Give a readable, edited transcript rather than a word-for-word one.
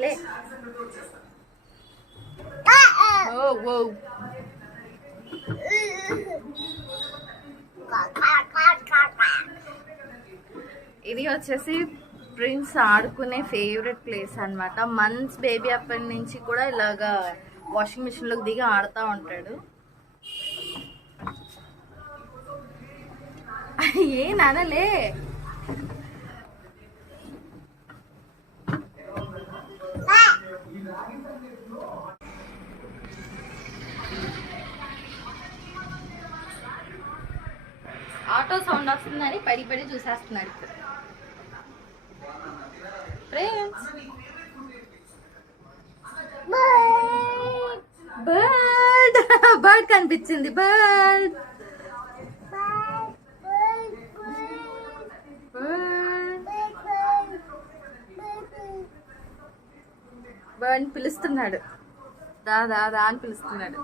లే. ఓ ఓ ఇది వచ్చేసి ప్రిన్స్ ఆడుకునే ఫేవరెట్ ప్లేస్ అన్నమాట. మంత్స్ బేబీ అప్పటి నుంచి కూడా ఇలాగా వాషింగ్ మిషన్ లోకి దిగి ఆడుతూ ఉంటాడు. ఏ నానలే. ఆటో సౌండ్ వస్తుందని పడి పడి చూసేస్తున్నాడు ఇప్పుడు. బర్డ్ బర్డ్ కనిపించింది. బర్డ్ బర్డ్ పిలుస్తున్నాడు. దా దా దా అని పిలుస్తున్నాడు.